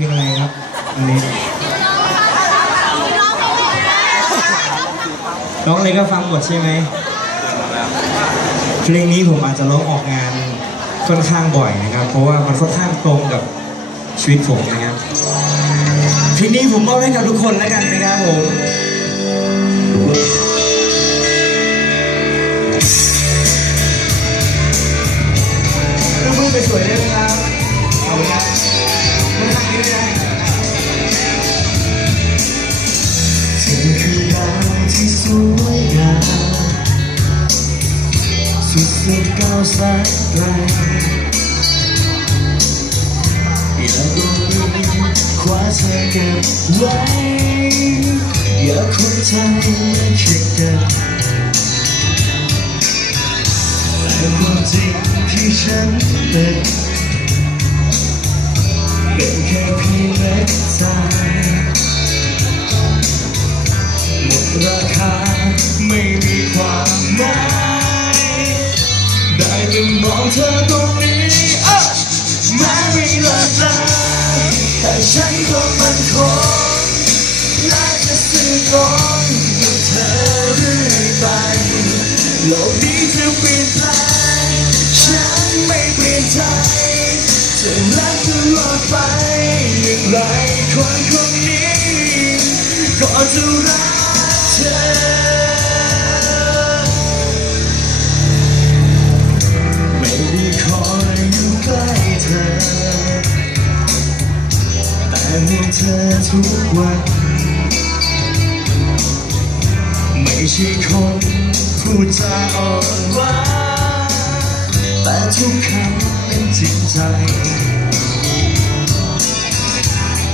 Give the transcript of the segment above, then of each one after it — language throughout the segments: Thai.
เพลงอะไรครับอันนี้ร้องอะไรก็ฟังหมดใช่ไหมเพลงนี้ผมอาจจะร้องออกงานค่อนข้างบ่อยนะครับ เพราะว่ามันค่อนข้างตรงกับชีวิตผมนะครับเพลงนี้ผมมอบให้กับทุกคนแล้วกันนะครับผม สุดสุดก้าวแสนไกลอย่าโดนคว้าเธอเก็บไว้อย่าคนใจและคิดกันแต่ความจริงที่ฉันเป็นเป็นแค่เพียงเล็กทรายหมดราคาไม่มี ได้แต่มองเธอตรงนี้แม้ไม่เลิกลาแต่ฉันก็มันคงและจะสื่อตรงกับเธอเรื่อยไปโลกนี้จะเปลี่ยนแปลงฉันไม่เปลี่ยนใจจะรักตลอดไปอย่างไรคนคนนี้ก็จะรักเธอ แต่ห่วงเธอทุกวัน ไม่ใช่คนพูดจาอ่อนหวานแต่ทุกคำเป็นจริงใจ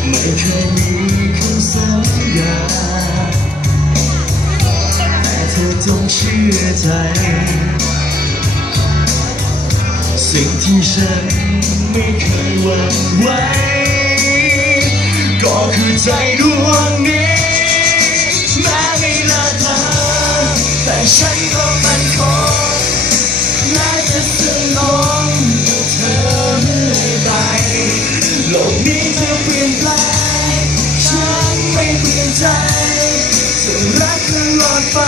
ไม่เคยมีคำสัญญาแต่เธอจงเชื่อใจ สิ่งที่ฉันไม่เคยหวั่นไหว ก็คือใจดวงนี้แม้ไม่ลาทาแต่ฉันก็มันคงและจะสึงลงกับเธอเรื่อยไปโลกนี้จะเปลี่ยนแปลงฉันไม่เปลี่ยนใจจะรักตลอดไป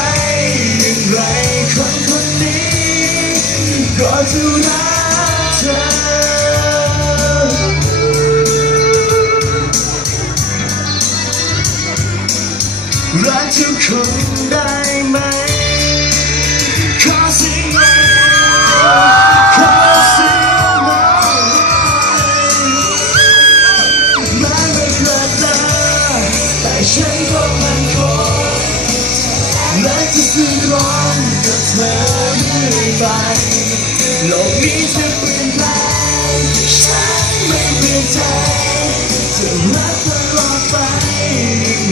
อย่างไรคนคนนี้ก็จะรัก รักทุกคนได้ไหมขอเสียงหน่อยขอเสียงหน่อยแม้ไม่เคยเจอแต่ฉันก็มันคงและจะสื่อตรงกับเธอเรื่อยไปโลกนี้จะเปลี่ยนแปลงฉันไม่เปลี่ยนใจ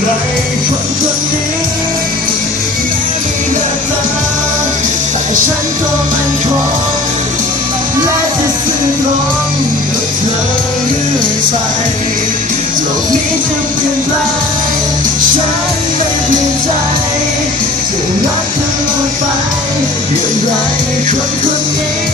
ไรคนคนนี้ไม่เลิกลาแต่ฉันก็มันคงและจะสื่อตรงกับเธอเรื่อยไปโลกนี้จะเปลี่ยนแปฉันไม่เปลี่ยนใจจะรักตลอดไปอย่างไรคนคนนี้